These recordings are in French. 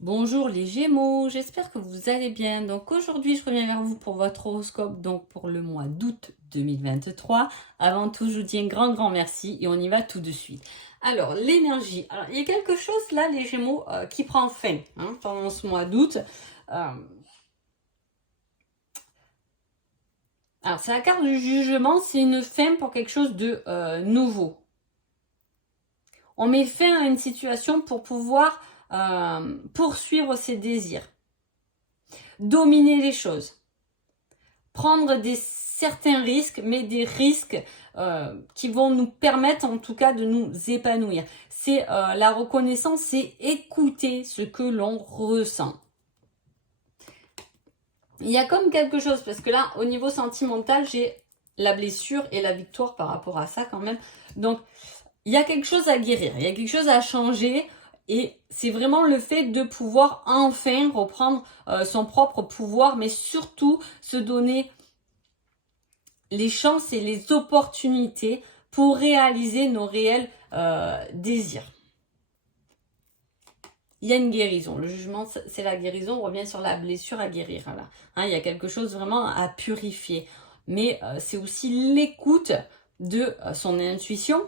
Bonjour les Gémeaux, j'espère que vous allez bien. Donc aujourd'hui, je reviens vers vous pour votre horoscope, donc pour le mois d'août 2023. Avant tout, je vous dis un grand merci et on y va tout de suite. Alors, l'énergie. Alors, il y a quelque chose là, les Gémeaux, qui prend fin pendant ce mois d'août. Alors, c'est la carte du jugement, c'est une fin pour quelque chose de nouveau. On met fin à une situation pour pouvoir poursuivre ses désirs, dominer les choses, prendre certains risques, mais des risques qui vont nous permettre en tout cas de nous épanouir. C'est la reconnaissance, c'est écouter ce que l'on ressent. Il y a comme quelque chose, parce que là, au niveau sentimental, j'ai la blessure et la victoire par rapport à ça quand même. Donc, il y a quelque chose à guérir, il y a quelque chose à changer. Et c'est vraiment le fait de pouvoir enfin reprendre son propre pouvoir, mais surtout se donner les chances et les opportunités pour réaliser nos réels désirs. Il y a une guérison. Le jugement, c'est la guérison. On revient sur la blessure à guérir. Là. Il y a quelque chose vraiment à purifier. Mais c'est aussi l'écoute de son intuition,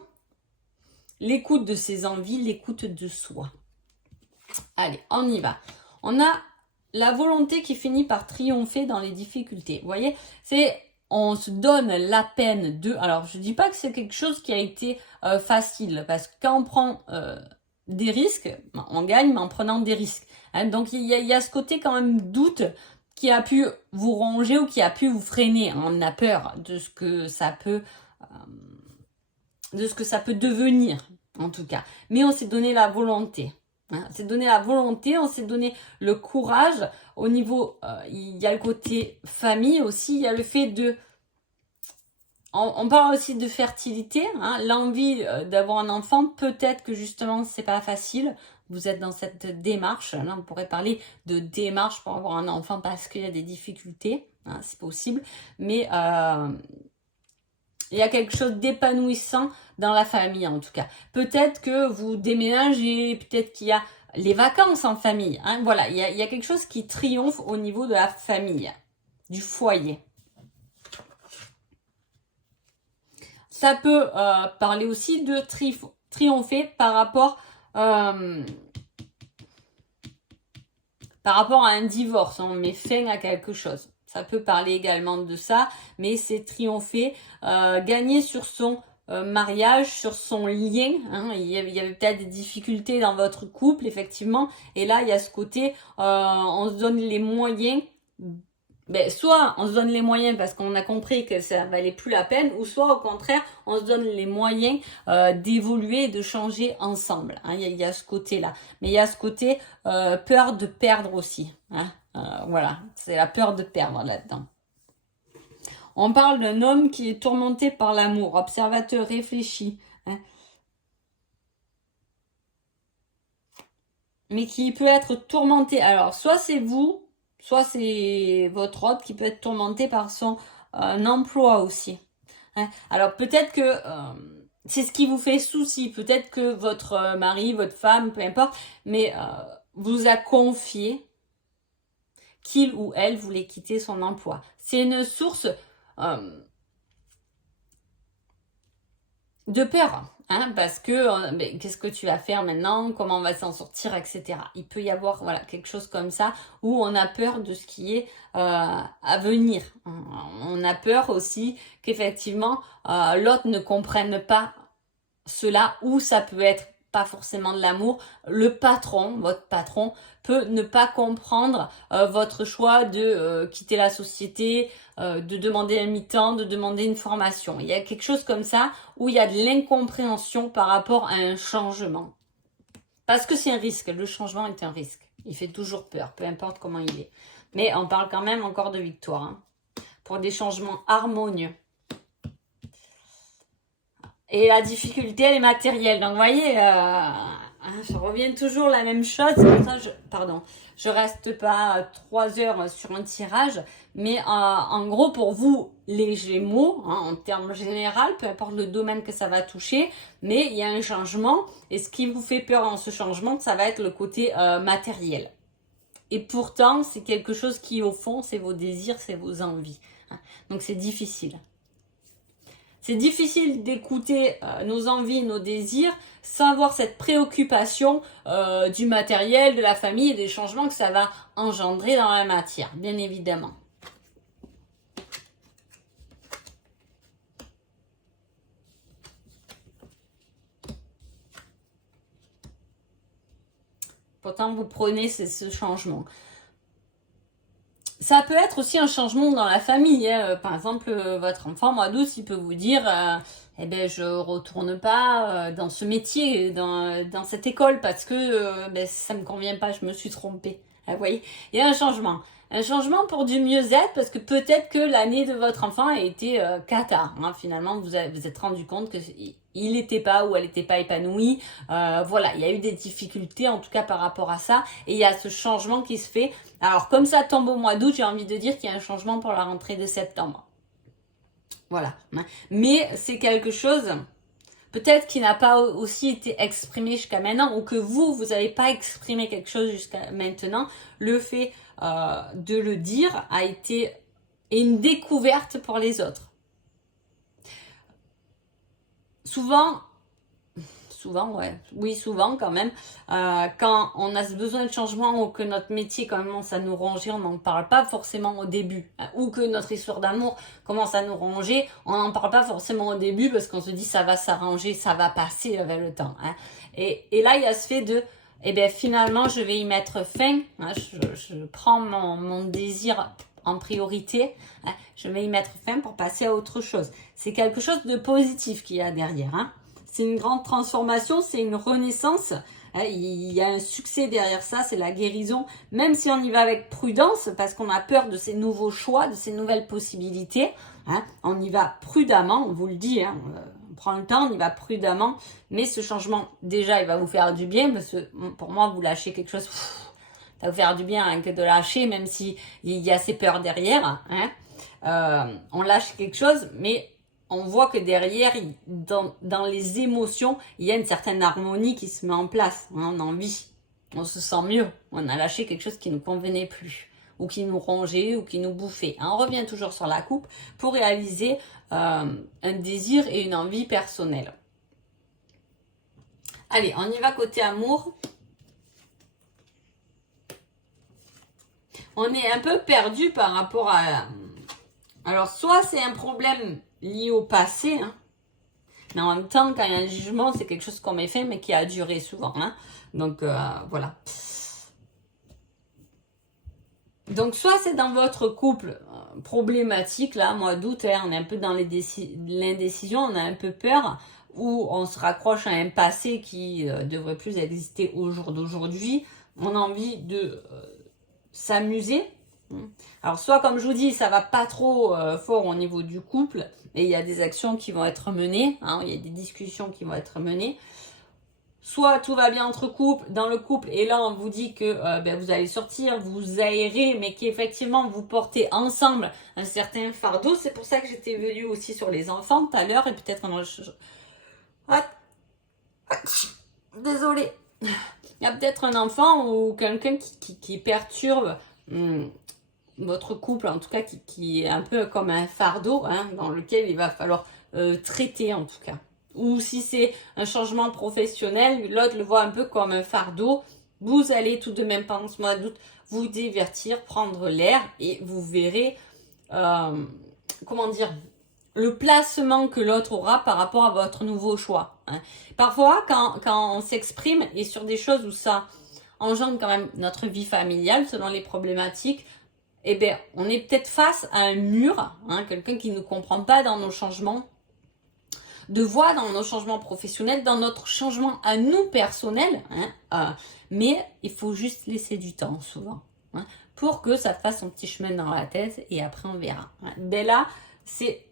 l'écoute de ses envies, l'écoute de soi. Allez, on y va. On a la volonté qui finit par triompher dans les difficultés. Vous voyez, on se donne la peine de... Alors, je ne dis pas que c'est quelque chose qui a été facile, parce que quand on prend des risques, on gagne, mais en prenant des risques. Donc, il y a ce côté quand même doute qui a pu vous ronger ou qui a pu vous freiner. On a peur de ce que ça peut... devenir, en tout cas. Mais on s'est donné la volonté. On s'est donné la volonté, on s'est donné le courage. Au niveau, il y a le côté famille aussi, il y a le fait de... On parle aussi de fertilité, l'envie d'avoir un enfant. Peut-être que justement, c'est pas facile. Vous êtes dans cette démarche. Là, on pourrait parler de démarche pour avoir un enfant parce qu'il y a des difficultés. C'est possible. Mais il y a quelque chose d'épanouissant dans la famille en tout cas. Peut-être que vous déménagez, peut-être qu'il y a les vacances en famille. Voilà, il y a quelque chose qui triomphe au niveau de la famille, du foyer. Ça peut parler aussi de triompher par rapport à un divorce. On met fin à quelque chose. Ça peut parler également de ça, mais c'est triompher, gagner sur son mariage, sur son lien. Il y avait peut-être des difficultés dans votre couple, effectivement. Et là, il y a ce côté, on se donne les moyens. Soit on se donne les moyens parce qu'on a compris que ça valait plus la peine, ou soit au contraire, on se donne les moyens d'évoluer et de changer ensemble. Il y a ce côté-là. Mais il y a ce côté peur de perdre aussi. Voilà, c'est la peur de perdre là-dedans. On parle d'un homme qui est tourmenté par l'amour, observateur, réfléchi. Mais qui peut être tourmenté. Alors, soit c'est vous, soit c'est votre autre qui peut être tourmenté par son emploi aussi. Alors, peut-être que c'est ce qui vous fait souci. Peut-être que votre mari, votre femme, peu importe, mais vous a confié qu'il ou elle voulait quitter son emploi. C'est une source de peur, parce que qu'est-ce que tu vas faire maintenant, comment on va s'en sortir, etc. Il peut y avoir quelque chose comme ça où on a peur de ce qui est à venir. On a peur aussi qu'effectivement l'autre ne comprenne pas cela, ou ça peut être pas forcément de l'amour. Le patron, votre patron, peut ne pas comprendre votre choix de quitter la société, de demander un mi-temps, de demander une formation. Il y a quelque chose comme ça où il y a de l'incompréhension par rapport à un changement. Parce que c'est un risque, le changement est un risque. Il fait toujours peur, peu importe comment il est. Mais on parle quand même encore de victoire, pour des changements harmonieux. Et la difficulté, elle est matérielle. Donc, vous voyez, je reviens toujours la même chose. C'est pour ça je reste pas 3 heures sur un tirage. Mais en gros, pour vous, les Gémeaux, en termes général, peu importe le domaine que ça va toucher, mais il y a un changement. Et ce qui vous fait peur dans ce changement, ça va être le côté matériel. Et pourtant, c'est quelque chose qui, au fond, c'est vos désirs, c'est vos envies. Donc, c'est difficile. C'est difficile d'écouter nos envies, nos désirs, sans avoir cette préoccupation du matériel, de la famille et des changements que ça va engendrer dans la matière, bien évidemment. Pourtant, vous prenez ce changement. Ça peut être aussi un changement dans la famille. Par exemple, votre enfant, mois d'août, il peut vous dire eh ben, je retourne pas dans ce métier, dans cette école, parce que ben, ça me convient pas, je me suis trompée. Vous voyez, il y a un changement. Un changement pour du mieux-être, parce que peut-être que l'année de votre enfant a été cata. Hein. Finalement, vous êtes rendu compte que il n'était pas ou elle n'était pas épanouie. Voilà, il y a eu des difficultés, en tout cas par rapport à ça. Et il y a ce changement qui se fait. Alors, comme ça tombe au mois d'août, j'ai envie de dire qu'il y a un changement pour la rentrée de septembre. Voilà. Mais c'est quelque chose, peut-être qui n'a pas aussi été exprimé jusqu'à maintenant, ou que vous n'avez pas exprimé quelque chose jusqu'à maintenant. Le fait de le dire a été une découverte pour les autres. Souvent, quand même, quand on a besoin de changement ou que notre métier commence à nous ronger, on n'en parle pas forcément au début. Ou que notre histoire d'amour commence à nous ronger, on n'en parle pas forcément au début parce qu'on se dit ça va s'arranger, ça va passer avec le temps. Hein. Et là, il y a ce fait de, eh bien finalement, je vais y mettre fin. Hein, je prends mon désir en priorité, hein, je vais y mettre fin pour passer à autre chose. C'est quelque chose de positif qu'il y a derrière. Hein. C'est une grande transformation, c'est une renaissance. Il y a un succès derrière ça, c'est la guérison. Même si on y va avec prudence, parce qu'on a peur de ces nouveaux choix, de ces nouvelles possibilités. Hein, on y va prudemment, on vous le dit. Hein, on prend le temps, on y va prudemment. Mais ce changement, déjà, il va vous faire du bien. Parce que pour moi, vous lâchez quelque chose, ça va vous faire du bien hein, que de lâcher, même si il y a ces peurs derrière. Hein. On lâche quelque chose, mais on voit que derrière, dans les émotions, il y a une certaine harmonie qui se met en place. Hein, on a envie, on se sent mieux. On a lâché quelque chose qui ne nous convenait plus, ou qui nous rongeait, ou qui nous bouffait. Hein, on revient toujours sur la coupe pour réaliser un désir et une envie personnelle. Allez, on y va côté amour. On est un peu perdu par rapport à... Alors, soit c'est un problème lié au passé, hein. Mais en même temps, quand il y a un jugement, c'est quelque chose qu'on met fait, mais qui a duré souvent. Hein. Donc, voilà. Donc, soit c'est dans votre couple problématique, là, mois d'août, hein, on est un peu dans l'indécision, on a un peu peur, ou on se raccroche à un passé qui devrait plus exister au jour d'aujourd'hui. On a envie de s'amuser. Alors soit comme je vous dis, ça va pas trop fort au niveau du couple et il y a des actions qui vont être menées, hein, il y a des discussions qui vont être menées. Soit tout va bien dans le couple et là on vous dit que ben, vous allez sortir, vous aérez, mais qu'effectivement vous portez ensemble un certain fardeau. C'est pour ça que j'étais venue aussi sur les enfants tout à l'heure et peut-être désolée. Il y a peut-être un enfant ou quelqu'un qui perturbe votre couple, en tout cas, qui est un peu comme un fardeau, hein, dans lequel il va falloir traiter, en tout cas. Ou si c'est un changement professionnel, l'autre le voit un peu comme un fardeau. Vous allez tout de même, pendant ce mois d'août, vous divertir, prendre l'air, et vous verrez, comment dire, le placement que l'autre aura par rapport à votre nouveau choix. Hein. Parfois, quand on s'exprime, et sur des choses où ça engendre quand même notre vie familiale, selon les problématiques, eh bien, on est peut-être face à un mur, hein, quelqu'un qui ne comprend pas dans nos changements de voie, dans nos changements professionnels, dans notre changement à nous personnels, hein, mais il faut juste laisser du temps souvent, hein, pour que ça fasse son petit chemin dans la tête et après on verra. Hein. Ben là, c'est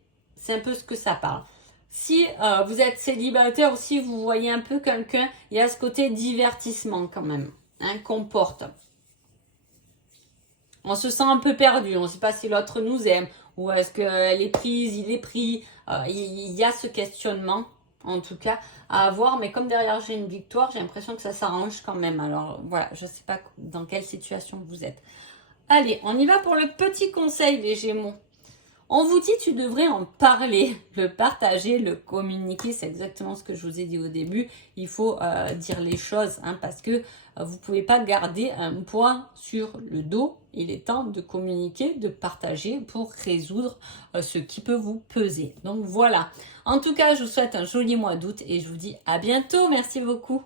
un peu ce que ça parle. Si vous êtes célibataire ou si vous voyez un peu quelqu'un, il y a ce côté divertissement quand même, hein, qu'on porte. On se sent un peu perdu, on ne sait pas si l'autre nous aime, ou est-ce qu'elle est prise, il est pris. Il y a ce questionnement, en tout cas, à avoir. Mais comme derrière j'ai une victoire, j'ai l'impression que ça s'arrange quand même. Alors voilà, je ne sais pas dans quelle situation vous êtes. Allez, on y va pour le petit conseil des Gémeaux. On vous dit tu devrais en parler, le partager, le communiquer, c'est exactement ce que je vous ai dit au début. Il faut dire les choses parce que vous ne pouvez pas garder un poids sur le dos. Il est temps de communiquer, de partager pour résoudre ce qui peut vous peser. Donc voilà. En tout cas, je vous souhaite un joli mois d'août et je vous dis à bientôt. Merci beaucoup.